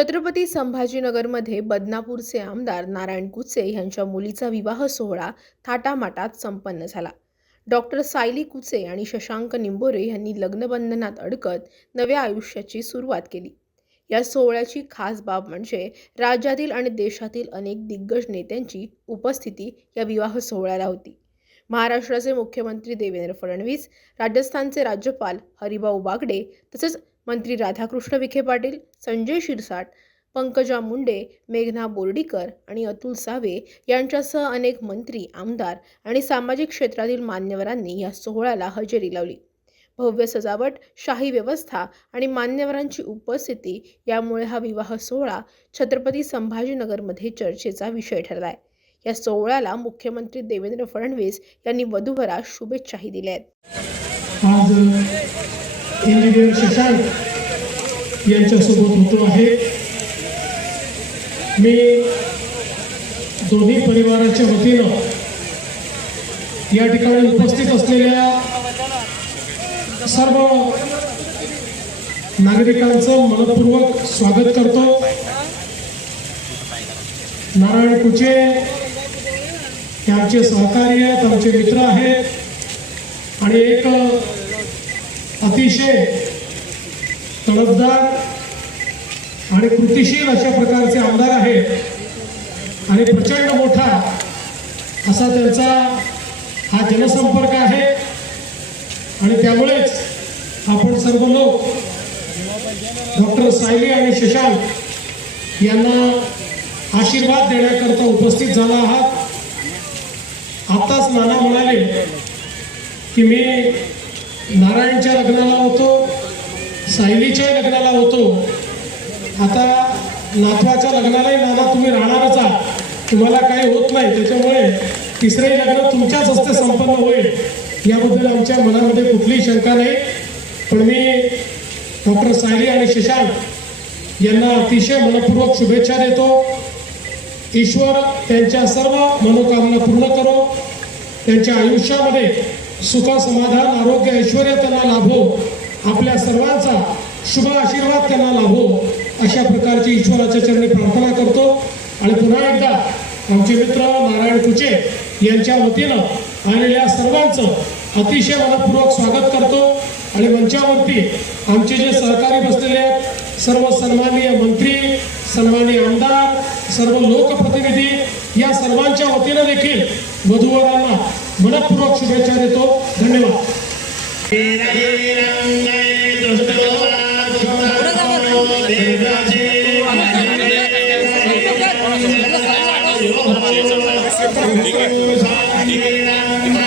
छत्रपती संभाजीनगरमध्ये बदनापूरचे आमदार नारायण कुचे यांच्या मुलीचा विवाह सोहळा थाटामाटात संपन्न झाला। डॉक्टर सायली कुचे आणि शशांक निंबोरे यांनी लग्नबंधनात अडकत नव्या आयुष्याची सुरुवात केली। या सोहळ्याची खास बाब म्हणजे राज्यातील आणि देशातील अनेक दिग्गज नेत्यांची उपस्थिती या विवाह सोहळ्याला होती। महाराष्ट्राचे मुख्यमंत्री देवेंद्र फडणवीस, राजस्थानचे राज्यपाल हरिभाऊ बागडे तसेच मंत्री राधाकृष्ण विखे पाटील, संजय शिरसाट, पंकजा मुंडे, मेघना बोर्डीकर आणि अतुल सावे यांच्यासह अनेक मंत्री, आमदार आणि सामाजिक क्षेत्रातील मान्यवरांनी या सोहळ्याला हजेरी लावली। भव्य सजावट, शाही व्यवस्था आणि मान्यवरांची उपस्थिती यामुळे हा विवाह सोहळा छत्रपती संभाजीनगरमध्ये चर्चेचा विषय ठरलाय। या सोहळ्याला मुख्यमंत्री देवेंद्र फडणवीस यांनी वधूवरास शुभेच्छाही दिल्या आहेत। आज इंजिनियर शशांक यांच्यासोबत होतो आहे। मी दोन्ही परिवाराच्या वतीनं या ठिकाणी उपस्थित असलेल्या सर्व नागरिकांचं मनपूर्वक स्वागत करतो। नारायण कुचे हे आमचे सहकारी आहेत, आमचे मित्र आहेत आणि एक अतिशय तडफदार आणि कृतिशील अशा प्रकारचे आमदार आहेत आणि प्रचंड मोठा असा त्यांचा हा जनसंपर्क आहे आणि त्यामुळेच आपण सर्व लोक डॉक्टर सायली आणि शशांक यांना आशीर्वाद देण्याकरता उपस्थित झाला आहात। आताच नाना म्हणाले की मी नारायणच्या लग्नाला होतो, सायलीच्या लग्नाला होतो, आता नातवाच्या लग्नालाही नाना तुम्ही राहणारच आहात, तुम्हाला काही होत नाही, त्याच्यामुळे तिसरे लग्न तुमच्याच हस्ते संपन्न होईल याबद्दल आमच्या मनामध्ये कुठलीही शंका नाही। पण मी डॉक्टर सायली आणि शशांक यांना अतिशय मनपूर्वक शुभेच्छा देतो। ईश्वर त्यांच्या सर्व मनोकामना पूर्ण करो, त्यांच्या आयुष्यामध्ये सुख, समाधान, आरोग्य, ऐश्वर्य त्यांना लाभो, आपल्या सर्वांचा शुभ आशीर्वाद त्यांना लाभो अशा प्रकारची ईश्वराच्या चरणी प्रार्थना करतो। आणि पुन्हा एकदा आमचे मित्र नारायण कुचे यांच्या वतीनं आलेल्या सर्वांचं अतिशय मनपूर्वक स्वागत करतो। आणि मंचावरती आमचे जे सहकारी बसलेले आहेत, सर्व सन्माननीय मंत्री, सन्माननीय आमदार, सर्व लोकप्रतिनिधी या सर्वांच्या वतीनं देखील वधूवरांना मनपूर्वक शुभेच्छा देतो। धन्यवाद। ठीक है।